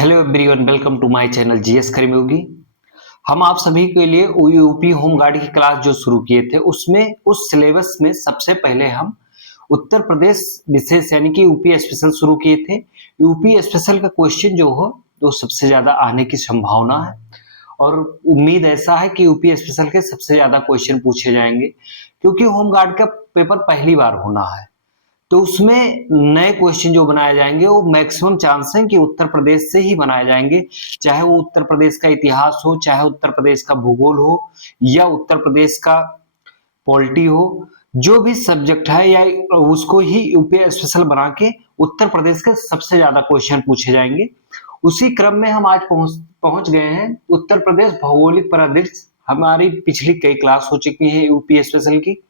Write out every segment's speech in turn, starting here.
Hello everyone, welcome to my channel GS Karmayogi. हम आप सभी के लिए यूपी होम गार्ड की क्लास जो शुरू किए थे उसमें उस सिलेबस में सबसे पहले हम उत्तर प्रदेश विशेष यानी कि यूपी स्पेशल शुरू किए थे। यूपी स्पेशल का क्वेश्चन जो हो तो सबसे ज्यादा आने की संभावना है और उम्मीद ऐसा है कि यूपी स्पेशल के सबसे ज्यादा क्वेश्चन पूछे जाएंगे क्योंकि होम गार्ड का पेपर पहली बार होना है। तो उसमें नए क्वेश्चन जो बनाए जाएंगे वो मैक्सिमम चांस है कि उत्तर प्रदेश से ही बनाए जाएंगे, चाहे वो उत्तर प्रदेश का इतिहास हो, चाहे उत्तर प्रदेश का भूगोल हो या उत्तर प्रदेश का पॉलिटी हो। जो भी सब्जेक्ट है या उसको ही यूपी स्पेशल बना के उत्तर प्रदेश के सबसे ज्यादा क्वेश्चन पूछे जाएंगे। उसी क्रम में हम आज पहुंच गए हैं उत्तर प्रदेश भौगोलिक परिदृश्य। हमारी पिछली कई क्लास हो चुकी है यूपी स्पेशल की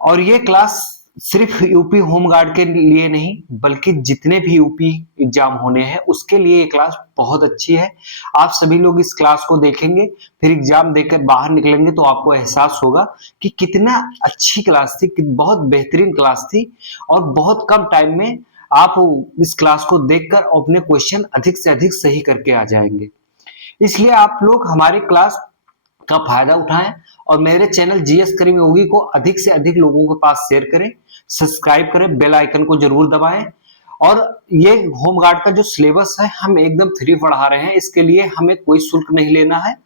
और ये क्लास सिर्फ यूपी होम गार्ड के लिए नहीं बल्कि जितने भी यूपी एग्जाम होने हैं उसके लिए ये क्लास बहुत अच्छी है। आप सभी लोग इस क्लास को देखेंगे फिर एग्जाम देकर बाहर निकलेंगे तो आपको एहसास होगा कि कितना अच्छी क्लास थी, कि बहुत बेहतरीन क्लास थी और बहुत कम टाइम में आप इस क्लास को देखकर अपने क्वेश्चन अधिक से अधिक सही करके आ जाएंगे। इसलिए आप लोग हमारी क्लास का फायदा उठाएं और मेरे चैनल जीएस कर्मयोगी को अधिक से अधिक लोगों के पास शेयर करें, सब्सक्राइब करें, बेल आइकन को जरूर दबाएं। और ये होम गार्ड का जो सिलेबस है हम एकदम फ्री पढ़ा रहे हैं, इसके लिए हमें कोई शुल्क नहीं लेना है।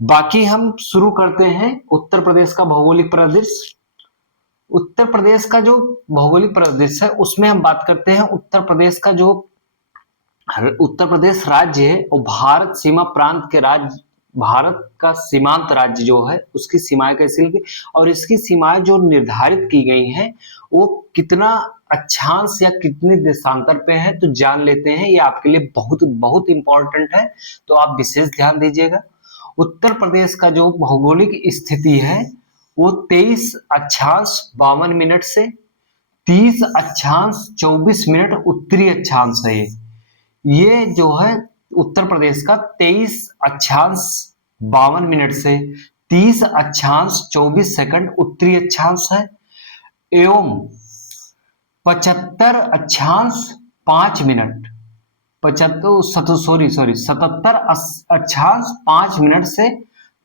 बाकी हम शुरू करते हैं उत्तर प्रदेश का भौगोलिक परिदृश्य। उत्तर प्रदेश का जो भौगोलिक परिदृश्य है उसमें हम बात करते हैं उत्तर प्रदेश का जो उत्तर प्रदेश राज्य है और भारत सीमा प्रांत के राज्य, भारत का सीमांत राज्य जो है उसकी सीमाएं कैसी लगी और इसकी सीमाएं जो निर्धारित की गई हैं वो कितना अक्षांश या कितने देशांतर पे है तो जान लेते हैं। ये आपके लिए बहुत बहुत इंपॉर्टेंट है तो आप विशेष ध्यान दीजिएगा। उत्तर प्रदेश का जो भौगोलिक स्थिति है वो 23 अक्षांश 52 मिनट से 30 अक्षांश 24 मिनट उत्तरी अक्षांश है। ये जो है उत्तर प्रदेश का 23 अक्षांश 52 मिनट से 30 अक्षांश 24 सेकंड उत्तरी अक्षांश है एवं 75 अक्षांश 5 मिनट 77 अक्षांश 5 मिनट से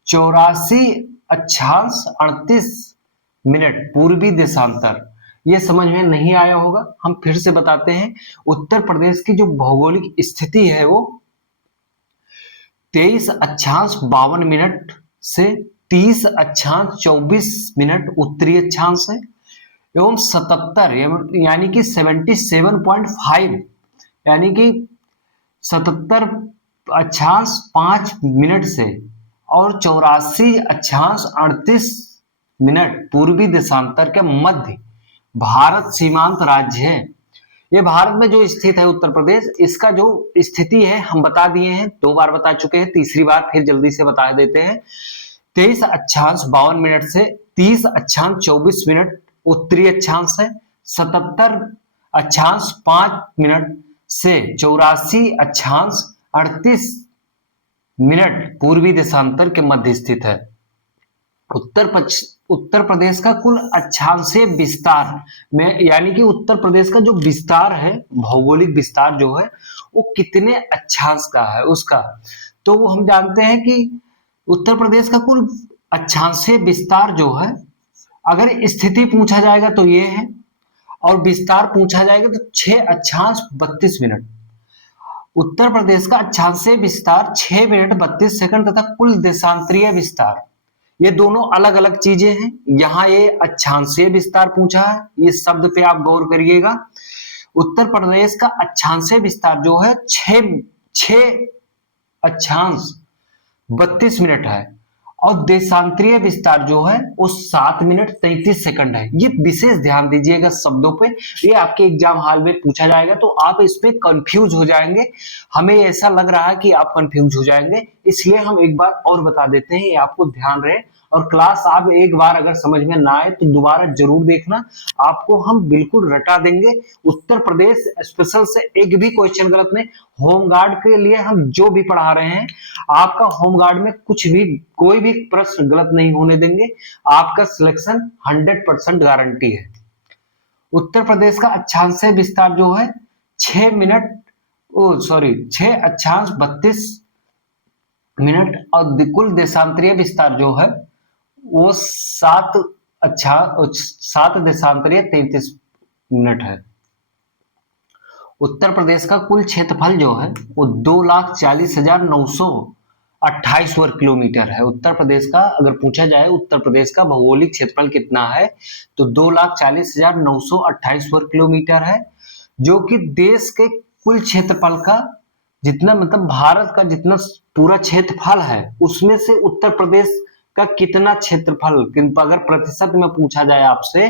84 अक्षांश 38 मिनट पूर्वी देशांतर। ये समझ में नहीं आया होगा, हम फिर से बताते हैं। उत्तर प्रदेश की जो भौगोलिक स्थिति है वो 23 अक्षांश 52 मिनट से 30 अक्षांश 24 मिनट उत्तरी अक्षांश है एवं 77 यानी कि 77.5 यानी कि 77 अक्षांश 5 मिनट से और 84 अक्षांश 38 मिनट पूर्वी देशांतर के मध्य भारत सीमांत राज्य है। ये भारत में जो स्थित है उत्तर प्रदेश, इसका जो स्थिति है हम बता दिए हैं, 2 बार बता चुके हैं, तीसरी बार फिर जल्दी से बता देते हैं। 23 अक्षांश 52 मिनट से 30 अक्षांश 24 मिनट उत्तरी अक्षांश है, 77 अक्षांश 5 मिनट से 84 अक्षांश 38 मिनट पूर्वी देशांतर के मध्य स्थित है। उत्तर प्रदेश का कुल अक्षांशीय विस्तार में यानी कि उत्तर प्रदेश का जो विस्तार है, भौगोलिक विस्तार जो है वो कितने अक्षांश का है उसका, तो वो हम जानते हैं कि उत्तर प्रदेश का कुल अक्षांशीय विस्तार जो है, अगर स्थिति पूछा जाएगा तो ये है और विस्तार पूछा जाएगा तो 6 अक्षांश 32 मिनट। उत्तर प्रदेश का अक्षांशीय विस्तार 6 मिनट 32 सेकंड तथा कुल देशांतरीय विस्तार, ये दोनों अलग अलग चीजें हैं। यहां ये अक्षांशीय विस्तार पूछा है, ये शब्द पे आप गौर करिएगा। उत्तर प्रदेश का अक्षांशीय विस्तार जो है 6 अक्षांश 32 मिनट है और देशांतरीय विस्तार जो है वो 7 मिनट 33 सेकंड है। ये विशेष ध्यान दीजिएगा शब्दों पे, ये आपके एग्जाम हॉल में पूछा जाएगा तो आप इसमें कंफ्यूज हो जाएंगे। हमें ऐसा लग रहा है कि आप कंफ्यूज हो जाएंगे, इसलिए हम एक बार और बता देते हैं, ये आपको ध्यान रहे। और क्लास आप एक बार अगर समझ में ना आए तो दोबारा जरूर देखना, आपको हम बिल्कुल रटा देंगे। उत्तर प्रदेश स्पेशल से एक भी क्वेश्चन गलत नहीं। होम गार्ड के लिए हम जो भी पढ़ा रहे हैं, आपका होम गार्ड में कुछ भी कोई भी प्रश्न गलत नहीं होने देंगे, आपका सिलेक्शन 100% गारंटी है। उत्तर प्रदेश का अक्षांशीय विस्तार जो है 6 मिनट ओ सॉरी 6:32 और कुल देशांतरीय विस्तार जो है वो 7 देशांतरीय 33 मिनट है। उत्तर प्रदेश का कुल क्षेत्रफल जो है वो 2,40,928 वर्ग किलोमीटर है। उत्तर प्रदेश का अगर पूछा जाए उत्तर प्रदेश का भौगोलिक क्षेत्रफल कितना है तो 2,40,928 वर्ग किलोमीटर है, जो कि देश के कुल क्षेत्रफल का जितना मतलब भारत का जितना पूरा क्षेत्रफल है उसमें से उत्तर प्रदेश का कितना क्षेत्रफल, अगर प्रतिशत में पूछा जाए आपसे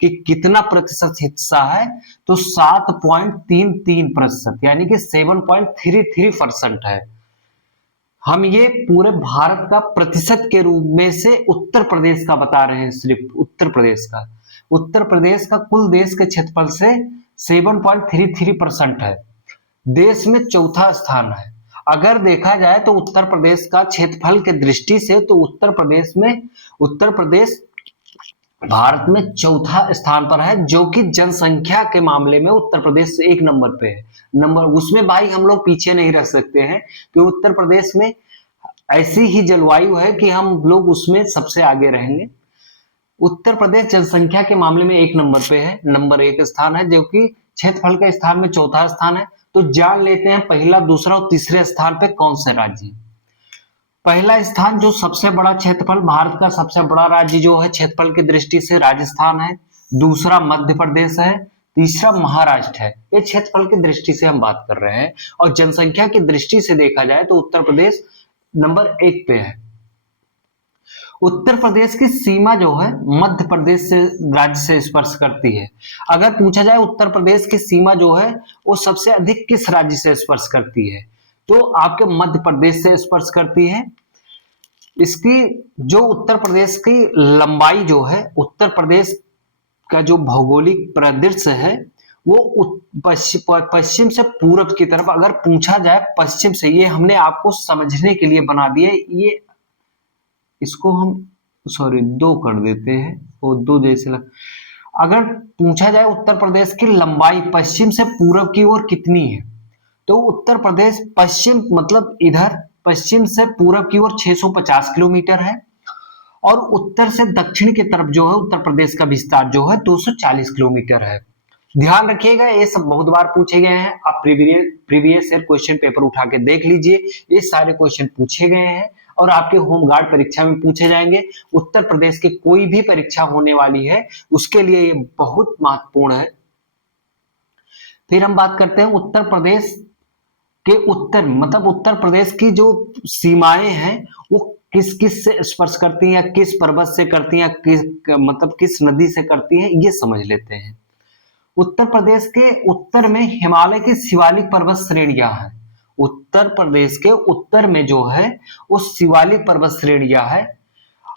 कि कितना प्रतिशत हिस्सा है तो 7.33% यानी कि 7.33% है। हम ये पूरे भारत का प्रतिशत के रूप में से उत्तर प्रदेश का बता रहे हैं, सिर्फ उत्तर प्रदेश का। उत्तर प्रदेश का कुल देश के क्षेत्रफल से 7.33% है, देश में चौथा स्थान है। अगर देखा जाए तो उत्तर प्रदेश का क्षेत्रफल के दृष्टि से तो उत्तर प्रदेश भारत में चौथा स्थान पर है, जो कि जनसंख्या के मामले में उत्तर प्रदेश 1 नंबर पे है। नंबर उसमें भाई हम लोग पीछे नहीं रह सकते हैं कि उत्तर प्रदेश में ऐसी ही जलवायु है कि हम लोग उसमें सबसे आगे रहेंगे। उत्तर प्रदेश जनसंख्या के मामले में 1 नंबर पे है, नंबर 1 स्थान है, जो कि क्षेत्रफल के स्थान में चौथा स्थान है। तो जान लेते हैं पहला, दूसरा और तीसरे स्थान पे कौन से राज्य हैं। पहला स्थान जो सबसे बड़ा क्षेत्रफल, भारत का सबसे बड़ा राज्य जो है क्षेत्रफल की दृष्टि से राजस्थान है, दूसरा मध्य प्रदेश है, तीसरा महाराष्ट्र है। ये क्षेत्रफल की दृष्टि से हम बात कर रहे हैं, और जनसंख्या की दृष्टि से देखा जाए तो उत्तर प्रदेश नंबर 1 पे है। उत्तर प्रदेश की सीमा जो है मध्य प्रदेश से राज्य से स्पर्श करती है। अगर पूछा जाए उत्तर प्रदेश की सीमा जो है वो सबसे अधिक किस राज्य से स्पर्श करती है तो आपके मध्य प्रदेश से स्पर्श करती है। इसकी जो उत्तर प्रदेश की लंबाई जो है, उत्तर प्रदेश का जो भौगोलिक परिदृश्य है वो पश्चिम से पूरब की तरफ अगर पूछा जाए पश्चिम से, ये हमने आपको समझने के लिए बना दिया। ये इसको हम सॉरी 2 कर देते हैं, वो 2 जैसे अगर पूछा जाए उत्तर प्रदेश की लंबाई पश्चिम से पूरब की ओर कितनी है तो उत्तर प्रदेश पश्चिम मतलब इधर पश्चिम से पूरब की ओर 650 किलोमीटर है, और उत्तर से दक्षिण की तरफ जो है उत्तर प्रदेश का विस्तार जो है 240 किलोमीटर है। ध्यान रखिएगा, ये सब बहुत बार पूछे गए हैं। आप प्रीवियस ईयर क्वेश्चन पेपर उठा के देख लीजिए, ये सारे क्वेश्चन पूछे गए हैं और आपके होमगार्ड परीक्षा में पूछे जाएंगे। उत्तर प्रदेश की कोई भी परीक्षा होने वाली है उसके लिए ये बहुत महत्वपूर्ण है। फिर हम बात करते हैं उत्तर प्रदेश के उत्तर मतलब उत्तर प्रदेश की जो सीमाएं हैं वो किस किस से स्पर्श करती हैं, या किस पर्वत से करती हैं, किस नदी से करती हैं, ये समझ लेते हैं। उत्तर प्रदेश के उत्तर में हिमालय की शिवालिक पर्वत श्रेणियां हैं। उत्तर प्रदेश के उत्तर में जो है वो शिवालिक पर्वत श्रेणियां है,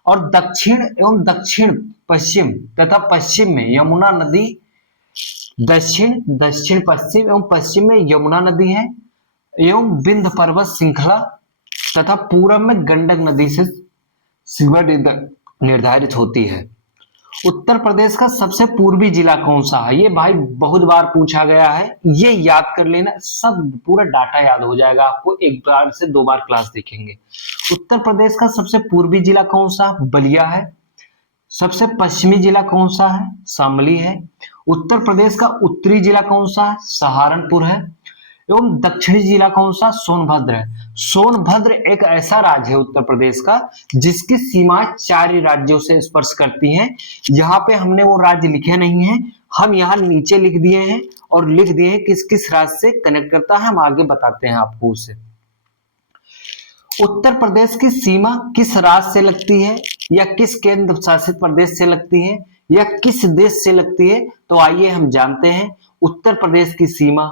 और दक्षिण एवं दक्षिण पश्चिम तथा पश्चिम में यमुना नदी, दक्षिण पश्चिम एवं पश्चिम में यमुना नदी है, एवं विंध्य पर्वत श्रृंखला तथा पूरब में गंडक नदी से सीमा निर्धारित होती है। उत्तर प्रदेश का सबसे पूर्वी जिला कौन सा है, ये भाई बहुत बार पूछा गया है, ये याद कर लेना, सब पूरा डाटा याद हो जाएगा आपको, 1 बार से 2 बार क्लास देखेंगे। उत्तर प्रदेश का सबसे पूर्वी जिला कौन सा, बलिया है। सबसे पश्चिमी जिला कौन सा है, शामली है। उत्तर प्रदेश का उत्तरी जिला कौन सा है, सहारनपुर है। एवं दक्षिणी जिला कौन सा, सोनभद्र है। सोनभद्र एक ऐसा राज्य है उत्तर प्रदेश का जिसकी सीमाएं 4 राज्यों से स्पर्श करती हैं। यहाँ पे हमने वो राज्य लिखे नहीं है, हम यहाँ नीचे लिख दिए हैं और लिख दिए हैं किस किस राज्य से कनेक्ट करता है, हम आगे बताते हैं आपको उसे। उत्तर प्रदेश की सीमा किस राज्य से लगती है, या किस केंद्र शासित प्रदेश से लगती है, या किस देश से लगती है, तो आइए हम जानते हैं। उत्तर प्रदेश की सीमा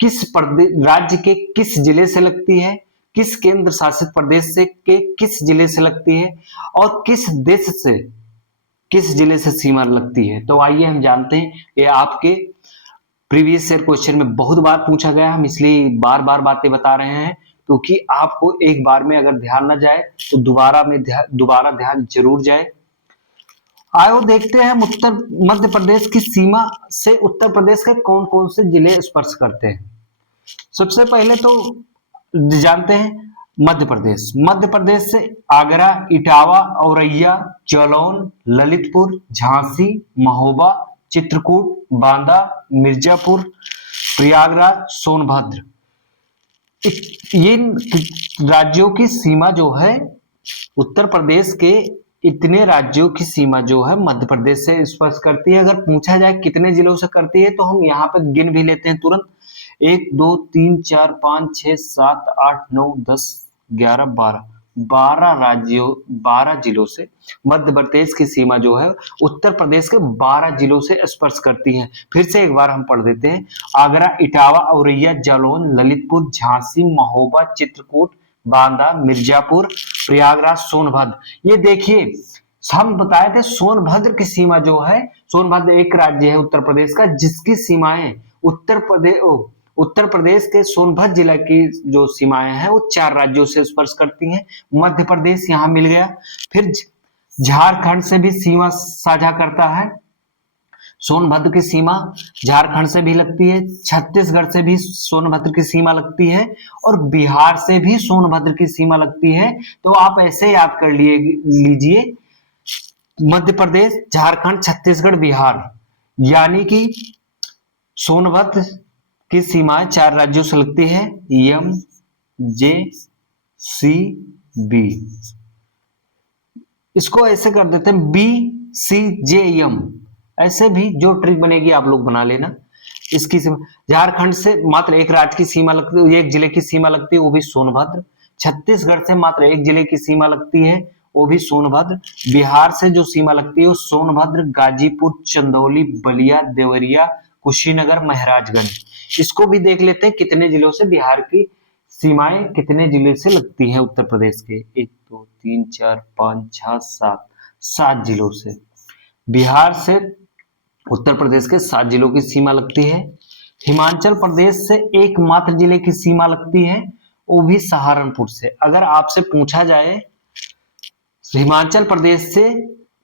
किस राज्य के किस जिले से लगती है, किस केंद्र शासित प्रदेश से के किस जिले से लगती है, और किस देश से किस जिले से सीमा लगती है, तो आइए हम जानते हैं। ये आपके प्रीवियस ईयर क्वेश्चन में बहुत बार पूछा गया, हम इसलिए बार बार बातें बता रहे हैं, क्योंकि आपको एक बार में अगर ध्यान न जाए तो दोबारा ध्यान जरूर जाए। आयो देखते हैं मध्य प्रदेश की सीमा से उत्तर प्रदेश के कौन कौन से जिले स्पर्श करते हैं। सबसे पहले तो जानते हैं मध्य प्रदेश। मध्य प्रदेश से आगरा, इटावा, औरैया, जालौन, ललितपुर, झांसी, महोबा, चित्रकूट, बांदा, मिर्जापुर, प्रयागराज, सोनभद्र, इन राज्यों की सीमा जो है उत्तर प्रदेश के, इतने राज्यों की सीमा जो है मध्य प्रदेश से स्पर्श करती है। अगर पूछा जाए कितने जिलों से करती है तो हम यहाँ पर गिन भी लेते हैं तुरंत। 1 2 3 4 5 6 7 8 9 10 11 12 12 राज्यों 12 जिलों से मध्य प्रदेश की सीमा जो है उत्तर प्रदेश के 12 जिलों से स्पर्श करती है। फिर से एक बार हम पढ़ देते हैं। आगरा, इटावा, औरैया, जालौन, ललितपुर, झांसी, महोबा, चित्रकूट, बांदा, मिर्जापुर, प्रयागराज, सोनभद्र। ये देखिए हम बताए थे सोनभद्र की सीमा जो है, सोनभद्र एक राज्य है उत्तर प्रदेश का जिसकी सीमाएं उत्तर प्रदेश के सोनभद्र जिला की जो सीमाएं हैं वो 4 राज्यों से स्पर्श करती हैं। मध्य प्रदेश यहाँ मिल गया। फिर झारखंड से भी सीमा साझा करता है। सोनभद्र की सीमा झारखंड से भी लगती है, छत्तीसगढ़ से भी सोनभद्र की सीमा लगती है और बिहार से भी सोनभद्र की सीमा लगती है। तो आप ऐसे याद कर लीजिए मध्य प्रदेश, झारखंड, छत्तीसगढ़, बिहार, यानी कि सोनभद्र की सीमाएं 4 राज्यों से लगती है, एम, जे, सी, बी। इसको ऐसे कर देते हैं बी, सी, जे, एम। ऐसे भी जो ट्रिक बनेगी आप लोग बना लेना। इसकी झारखंड से मात्र एक राज्य की सीमा लगती है, एक जिले की सीमा लगती है, वो भी सोनभद्र। छत्तीसगढ़ से मात्र एक जिले की सीमा लगती है, वो भी सोनभद्र। बिहार से जो सीमा लगती है वो सोनभद्र, गाजीपुर, चंदौली, बलिया, देवरिया, कुशीनगर, महाराजगंज। इसको भी देख लेते हैं कितने जिलों से बिहार की सीमाएं कितने जिले से लगती हैं उत्तर प्रदेश के। 1 2 3 4 5 6 7 7 जिलों से बिहार से उत्तर प्रदेश के 7 जिलों की सीमा लगती है। हिमाचल प्रदेश से एकमात्र जिले की सीमा लगती है, वो भी सहारनपुर से। अगर आपसे पूछा जाए हिमाचल प्रदेश से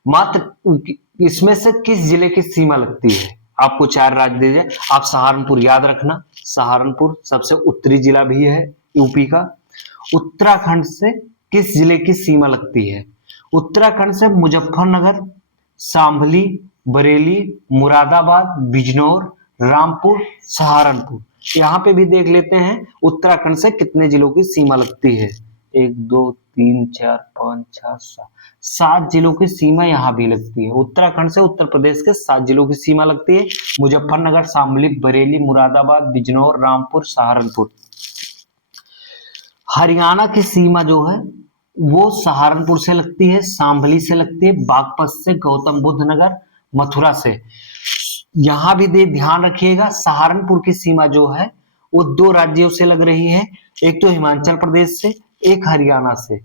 मात्र इसमें से किस जिले की सीमा लगती है, आपको 4 राज्य दे जाए, आप सहारनपुर याद रखना। सहारनपुर सबसे उत्तरी जिला भी है यूपी का। उत्तराखंड से किस जिले की सीमा लगती है? उत्तराखंड से मुजफ्फरनगर, शामली, बरेली, मुरादाबाद, बिजनौर, रामपुर, सहारनपुर। यहाँ पे भी देख लेते हैं उत्तराखंड से कितने जिलों की सीमा लगती है। 1 2 3 4 5 6 7 7 जिलों की सीमा यहाँ भी लगती है। उत्तराखंड से उत्तर प्रदेश के 7 जिलों की सीमा लगती है। मुजफ्फरनगर, शामली, बरेली, मुरादाबाद, बिजनौर, रामपुर, सहारनपुर। हरियाणा की सीमा जो है वो सहारनपुर से लगती है, शामली से लगती है, बागपत से, गौतम बुद्ध नगर, मथुरा से। यहां भी ध्यान रखिएगा सहारनपुर की सीमा जो है वो 2 राज्यों से लग रही है, एक तो हिमाचल प्रदेश से, एक हरियाणा से।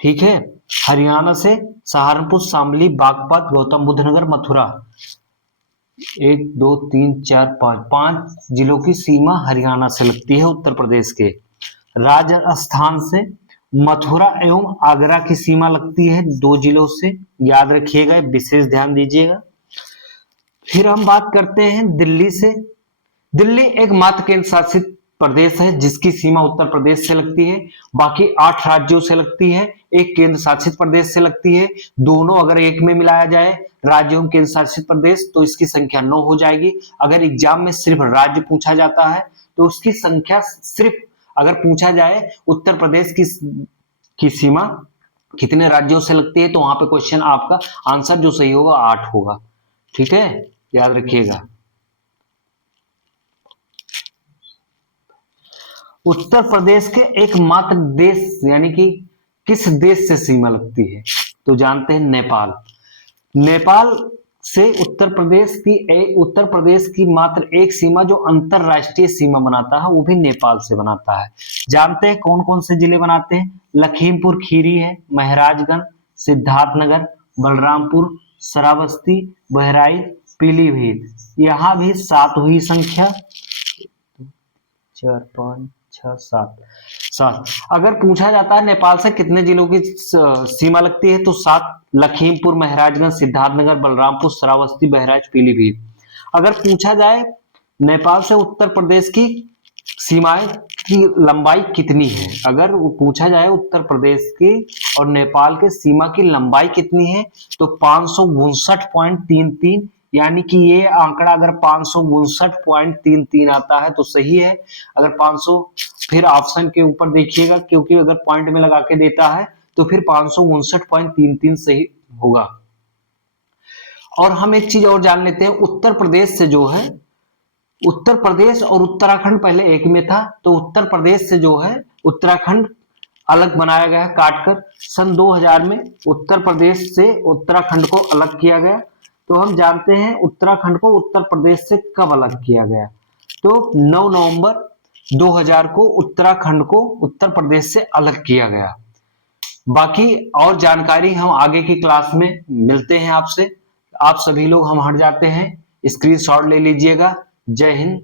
ठीक है, हरियाणा से सहारनपुर, शामली, बागपत, गौतम बुद्ध नगर, मथुरा। 1 2 3 4 5 जिलों की सीमा हरियाणा से लगती है उत्तर प्रदेश के। राजस्थान से मथुरा एवं आगरा की सीमा लगती है 2 जिलों से, याद रखिएगा, विशेष ध्यान दीजिएगा। फिर हम बात करते हैं दिल्ली से। दिल्ली एकमात्र केंद्र शासित प्रदेश है जिसकी सीमा उत्तर प्रदेश से लगती है, बाकी 8 राज्यों से लगती है, एक केंद्र शासित प्रदेश से लगती है। दोनों अगर एक में मिलाया जाए राज्यों केंद्र शासित प्रदेश तो इसकी संख्या 9 हो जाएगी। अगर एग्जाम में सिर्फ राज्य पूछा जाता है तो उसकी संख्या सिर्फ, अगर पूछा जाए उत्तर प्रदेश की सीमा कितने राज्यों से लगती है तो वहां पे क्वेश्चन आपका आंसर जो सही होगा 8 होगा। ठीक है, याद रखिएगा। उत्तर प्रदेश के एकमात्र देश यानी कि किस देश से सीमा लगती है तो जानते हैं नेपाल। नेपाल से उत्तर प्रदेश की मात्र एक सीमा जो अंतरराष्ट्रीय सीमा बनाता है वो भी नेपाल से बनाता है। जानते हैं कौन कौन से जिले बनाते हैं? लखीमपुर खीरी है, महाराजगंज, सिद्धार्थनगर, बलरामपुर, श्रावस्ती, बहराइच, पीलीभीत। यहाँ भी 7 हुई संख्या, 4 5 6 7। अगर पूछा जाता है नेपाल से कितने जिलों की सीमा लगती है तो 7, लखीमपुर, महाराजगंज, सिद्धार्थनगर, बलरामपुर, श्रावस्ती, बहराइच, पीलीभीत। अगर पूछा जाए नेपाल से उत्तर प्रदेश की सीमाएं की लंबाई कितनी है? अगर वो पूछा जाए उत्तर प्रदेश की और नेपाल के सीमा की लंबाई कितनी है तो 559.33, यानी कि ये आंकड़ा अगर 559.33 आता है तो सही है। अगर 500 फिर ऑप्शन के ऊपर देखिएगा, क्योंकि अगर पॉइंट में लगा के देता है तो फिर 559.33 सही होगा। और हम एक चीज और जान लेते हैं, उत्तर प्रदेश से जो है, उत्तर प्रदेश और उत्तराखंड पहले एक में था, तो उत्तर प्रदेश से जो है उत्तराखंड अलग बनाया गया काटकर। सन 2000 में उत्तर प्रदेश से उत्तराखंड को अलग किया गया। तो हम जानते हैं उत्तराखंड को उत्तर प्रदेश से कब अलग किया गया, तो 9 नवंबर 2000 को उत्तराखंड को उत्तर प्रदेश से अलग किया गया। बाकी और जानकारी हम आगे की क्लास में मिलते हैं आपसे। आप सभी लोग हम हट जाते हैं, स्क्रीनशॉट ले लीजिएगा। जय हिंद,